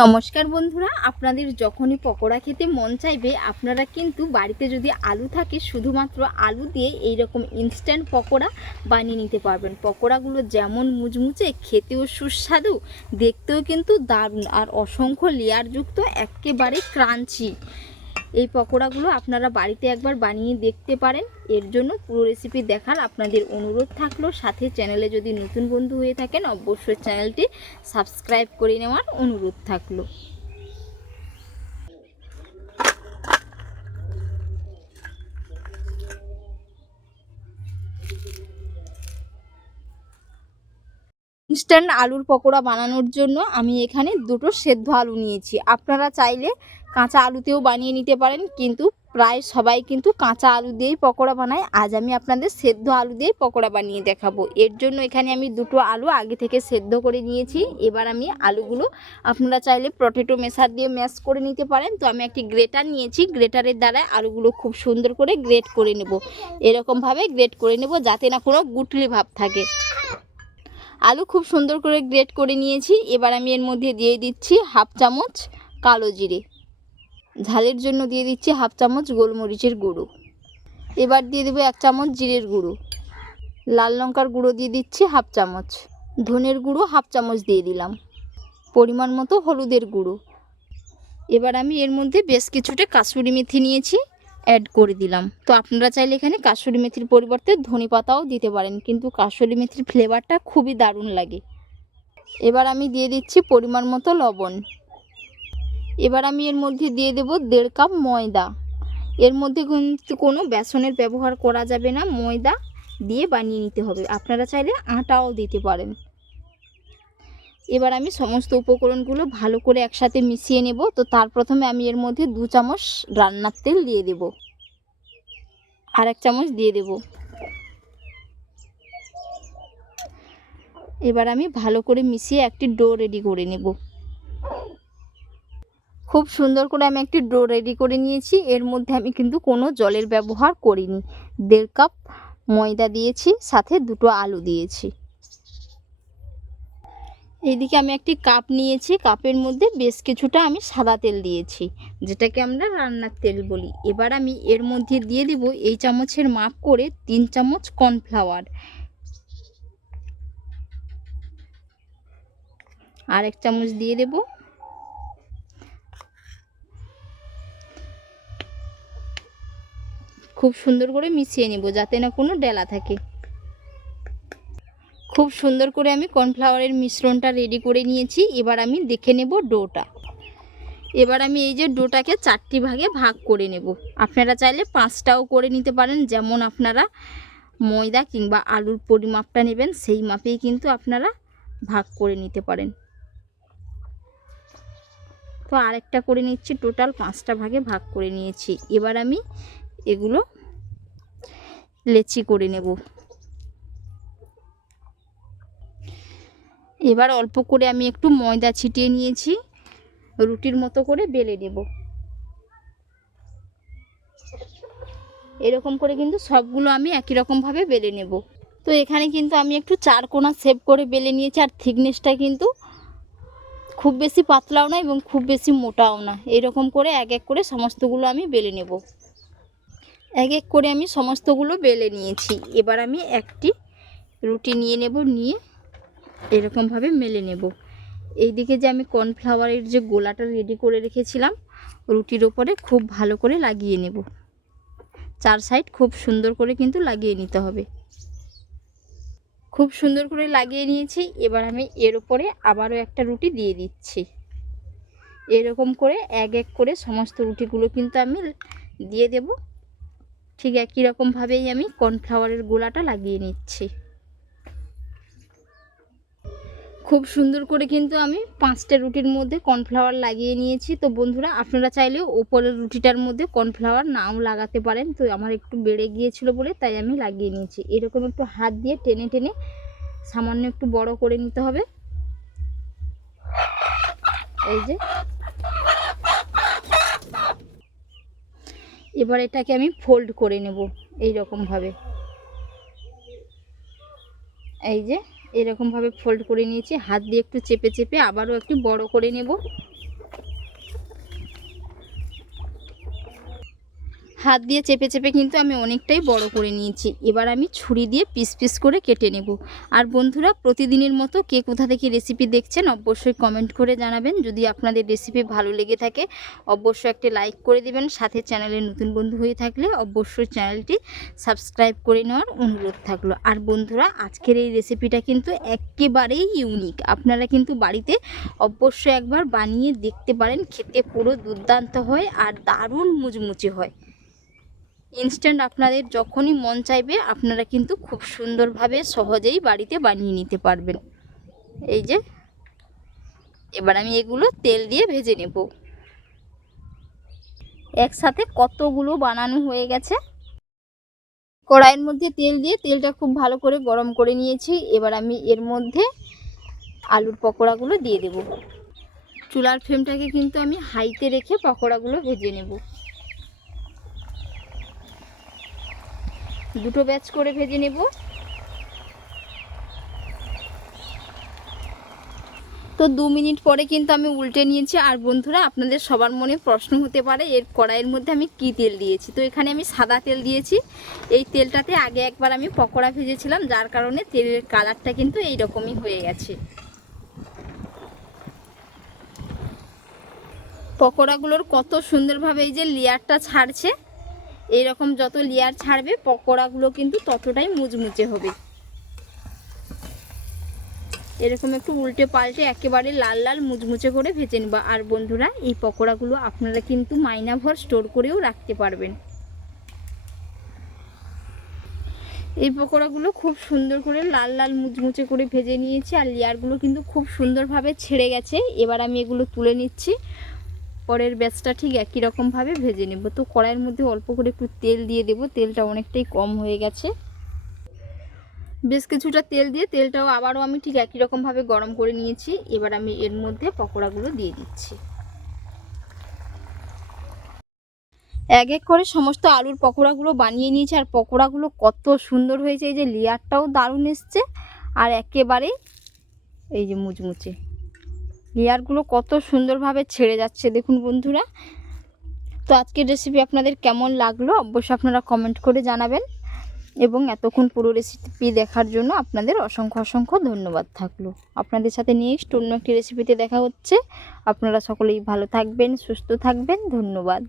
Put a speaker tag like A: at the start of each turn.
A: নমস্কার বন্ধুরা, আপনাদের যখনই পকোড়া খেতে মন চাইবে, আপনারা কিন্তু বাড়িতে যদি আলু থাকে, শুধুমাত্র আলু দিয়ে এই রকম ইনস্ট্যান্ট পকোড়া বানিয়ে নিতে পারবেন। পকোড়াগুলো যেমন মুচমুচে, খেতেও সুস্বাদু, দেখতেও কিন্তু দারুণ, আর অসংখ্য লেয়ারযুক্ত একেবারে ক্রাঞ্চি এই পকোড়াগুলো আপনারা বাড়িতে একবার বানিয়ে দেখতে পারেন। এর জন্য পুরো রেসিপি দেখার আপনাদের অনুরোধ থাকল। সাথে চ্যানেলে যদি নতুন বন্ধু হয়ে থাকেন, অবশ্যই চ্যানেলটি সাবস্ক্রাইব করে নেওয়ার অনুরোধ থাকল। ইনস্ট্যান্ট আলুর পকোড়া বানানোর জন্য আমি এখানে দুটো সেদ্ধ আলু নিয়েছি। আপনারা চাইলে কাঁচা আলুতেও বানিয়ে নিতে পারেন, কিন্তু প্রায় সবাই কিন্তু কাঁচা আলু দিয়েই পকোড়া বানায়। আজ আমি আপনাদের সেদ্ধ আলু দিয়েই পকোড়া বানিয়ে দেখাবো। এর জন্য এখানে আমি দুটো আলু আগে থেকে সেদ্ধ করে নিয়েছি। এবার আমি আলুগুলো আপনারা চাইলে পটেটো মেশার দিয়ে ম্যাশ করে নিতে পারেন। তো আমি একটি গ্রেটার নিয়েছি। গ্রেটারের দ্বারা আলুগুলো খুব সুন্দর করে গ্রেট করে নেব। এরকমভাবে গ্রেট করে নেব যাতে না কোনো গুটলি ভাব থাকে। আলু খুব সুন্দর করে গ্রেট করে নিয়েছি। এবার আমি এর মধ্যে দিয়ে দিচ্ছি হাফ চামচ কালো জিরে। ঝালের জন্য দিয়ে দিচ্ছি হাফ চামচ গোলমরিচের গুঁড়ো। এবার দিয়ে দেবো এক চামচ জিরের গুঁড়ো। লাল লঙ্কার গুঁড়ো দিয়ে দিচ্ছি হাফ চামচ। ধনের গুঁড়ো হাফ চামচ দিয়ে দিলাম। পরিমাণ মতো হলুদের গুঁড়ো। এবার আমি এর মধ্যে বেশ কিছুটা কাসুরি মেথি নিয়েছি। অ্যাড করে দিলাম। তো আপনারা চাইলে এখানে কাসুরি মেথির পরিবর্তে ধনে পাতাও দিতে পারেন, কিন্তু কাসুরি মেথির ফ্লেভারটা খুবই দারুণ লাগে। এবার আমি দিয়ে দিচ্ছি পরিমাণ মতো লবণ। এবার আমি এর মধ্যে দিয়ে দেব দেড় কাপ ময়দা। এর মধ্যে কিন্তু কোনো বেসনের ব্যবহার করা যাবে না, ময়দা দিয়ে বানিয়ে নিতে হবে। আপনারা চাইলে আটাও দিতে পারেন। এবার আমি সমস্ত উপকরণগুলো ভালো করে একসাথে মিশিয়ে নেব। তো তার প্রথমে আমি এর মধ্যে দু চামচ রান্নার তেল দিয়ে দেব। আর এক চামচ দিয়ে দেব। এবার আমি ভালো করে মিশিয়ে একটি ডো রেডি করে নেব। খুব সুন্দর করে আমি একটি ডো রেডি করে নিয়েছি। এর মধ্যে আমি কিন্তু কোনো জলের ব্যবহার করিনি। দেড় কাপ ময়দা দিয়েছি, সাথে দুটো আলু দিয়েছি। এইদিকে আমি একটি কাপ নিয়েছি। কাপের মধ্যে বেশ কিছুটা আমি সাদা তেল দিয়েছি, যেটাকে আমরা রান্নার তেল বলি। এবার আমি এর মধ্যে দিয়ে দেব এই চামচের মাপ করে তিন চামচ কর্নফ্লাওয়ার আর এক চামচ দিয়ে দেব খুব সুন্দর করে মিশিয়ে নেব যাতে না কোনো ডেলা থাকে। খুব সুন্দর করে আমি কর্নফ্লাওয়ারের মিশ্রণটা রেডি করে নিয়েছি। এবার আমি দেখে নেব ডোটা। এবার আমি এই যে ডোটাকে চারটি ভাগে ভাগ করে নেব। আপনারা চাইলে পাঁচটাও করে নিতে পারেন, যেমন আপনারা ময়দা কিংবা আলুর পরিমাপটা নেবেন, সেই মাপেই কিন্তু আপনারা ভাগ করে নিতে পারেন। তো আরেকটা করে নিচ্ছি, টোটাল পাঁচটা ভাগে ভাগ করে নিয়েছি। এবার আমি এগুলো লেচি করে নেব। এবার অল্প করে আমি একটু ময়দা ছিটিয়ে নিয়েছি। রুটির মতো করে বেলে নেব। এরকম করে কিন্তু সবগুলো আমি একই রকমভাবে বেলে নেব। তো এখানে কিন্তু আমি একটু চার কোনা সেভ করে বেলে নিয়েছি আর থিকনেসটা কিন্তু খুব বেশি পাতলাও না এবং খুব বেশি মোটাও না। এরকম করে এক এক করে সমস্তগুলো আমি বেলে নেব। এক এক করে আমি সমস্তগুলো বেলে নিয়েছি। এবার আমি একটি রুটি নিয়ে নেব, নিয়ে এরকমভাবে মেলে নেব। এইদিকে যে আমি কর্নফ্লাওয়ারের যে গোলাটা রেডি করে রেখেছিলাম, রুটির ওপরে খুব ভালো করে লাগিয়ে নেব। চার সাইড খুব সুন্দর করে কিন্তু লাগিয়ে নিতে হবে। খুব সুন্দর করে লাগিয়ে নিয়েছি, এবার আমি এর উপরে আবারও একটা রুটি দিয়ে দিচ্ছি। এরকম করে এক এক করে সমস্ত রুটিগুলো কিন্তু আমি দিয়ে দেব। ঠিক একই রকমভাবেই আমি কর্নফ্লাওয়ারের গোলাটা লাগিয়ে নিচ্ছি। খুব সুন্দর করে কিন্তু আমি পাঁচটা রুটির মধ্যে কর্নফ্লাওয়ার লাগিয়ে নিয়েছি। তো বন্ধুরা, আপনারা চাইলে ওপরের রুটিটার মধ্যে কর্নফ্লাওয়ার নাও লাগাতে পারেন। তো আমার একটু বেড়ে গিয়েছিল বলে তাই আমি লাগিয়ে নিয়েছি। এরকম একটু হাত দিয়ে টেনে টেনে সামান্য একটু বড় করে নিতে হবে। এই যে। এবার এটাকে আমি ফোল্ড করে নেব এই রকমভাবে এই যে। এরকমভাবে ফোল্ড করে নিয়েছি। হাত দিয়ে একটু চেপে চেপে আবারও একটু বড় করে নেব। হাত দিয়ে চেপে চেপে কিন্তু আমি অনেকটাই বড় করে নিয়েছি। এবার আমি ছুরি দিয়ে পিস পিস করে কেটে নেব। আর বন্ধুরা, প্রতিদিনের মতো কে কোথা থেকে রেসিপি দেখছেন অবশ্যই কমেন্ট করে জানাবেন। যদি আপনাদের রেসিপি ভালো লেগে থাকে, অবশ্যই একটি লাইক করে দেবেন। সাথে চ্যানেলের নতুন বন্ধু হয়ে থাকলে অবশ্যই চ্যানেলটি সাবস্ক্রাইব করে নেওয়ার অনুরোধ থাকল। আর বন্ধুরা, আজকের এই রেসিপিটা কিন্তু একেবারেই ইউনিক আপনারা কিন্তু বাড়িতে অবশ্যই একবার বানিয়ে দেখতে পারেন। খেতে পুরো দুর্দান্ত হয় আর দারুণ মুচমুচে হয়। ইনস্ট্যান্ট আপনাদের যখনই মন চাইবে, আপনারা কিন্তু খুব সুন্দরভাবে সহজেই বাড়িতে বানিয়ে নিতে পারবেন। এই যে, এবার আমি এগুলো তেল দিয়ে ভেজে নেব। একসাথে কতগুলো বানানো হয়ে গেছে? কড়াইয়ের মধ্যে তেল দিয়ে তেলটা খুব ভালো করে গরম করে নিয়েছি। এবার আমি এর মধ্যে আলুর পকোড়াগুলো দিয়ে দেব। চুলার ফ্লেমটাকে কিন্তু আমি হাইতে রেখে পকোড়াগুলো ভেজে নেব। দুটো ব্যাচ করে ভেজে নেব। তো দু মিনিট পরে কিন্তু আমি উল্টে নিয়েছি। আর বন্ধুরা, আপনাদের সবার মনে প্রশ্ন হতে পারে, এর কড়াইয়ের মধ্যে আমি কি তেল দিয়েছি? তো এখানে আমি সাদা তেল দিয়েছি। এই তেলটাতে আগে একবার আমি পকোড়া ভেজেছিলাম, যার কারণে তেলের কালারটা কিন্তু এই রকমই হয়ে গেছে। পকোড়াগুলোর কত সুন্দরভাবে এই যে লেয়ারটা ছাড়ছে এইরকম যত লেয়ার ছাড়বে, পকোড়াগুলো কিন্তু ততটাই মুচমুচে হবে। এরকম একটু উল্টে পাল্টে একেবারে লাল লাল মুচমুচে করে ভেজে নেবা। আর বন্ধুরা, এই পকোড়াগুলো আপনারা কিন্তু মাইনাভর স্টোর করেও রাখতে পারবেন। এই পকোড়াগুলো খুব সুন্দর করে লাল লাল মুচমুচে করে ভেজে নিয়েছি, আর লেয়ারগুলো কিন্তু খুব সুন্দরভাবে ছেড়ে গেছে। এবার আমি এগুলো তুলে নিচ্ছি। পরের ব্যাচটা ঠিক একই রকমভাবে ভেজে নেব। তো কড়াইয়ের মধ্যে অল্প করে একটু তেল দিয়ে দেব। তেলটা অনেকটাই কম হয়ে গেছে। বেশ কিছুটা তেল দিয়ে তেলটাও আবারও আমি ঠিক একই রকমভাবে গরম করে নিয়েছি। এবার আমি এর মধ্যে পকোড়াগুলো দিয়ে দিচ্ছি। এক এক করে সমস্ত আলুর পকোড়াগুলো বানিয়ে নিয়েছি। আর পকোড়াগুলো কত সুন্দর হয়েছে। এই যে লেয়ারটাও দারুণ এসছে। আর একেবারে এই যে মুচমুচে। লেয়ারগুলো কত সুন্দরভাবে ছেড়ে যাচ্ছে, দেখুন বন্ধুরা। তো আজকের রেসিপি আপনাদের কেমন লাগল অবশ্যই আপনারা কমেন্ট করে জানাবেন। এবং এতক্ষণ পুরো রেসিপি দেখার জন্য আপনাদের অসংখ্য অসংখ্য ধন্যবাদ থাকল। আপনাদের সাথে নেক্সট অন্য একটি রেসিপিতে দেখা হচ্ছে। আপনারা সকলেই ভালো থাকবেন, সুস্থ থাকবেন। ধন্যবাদ।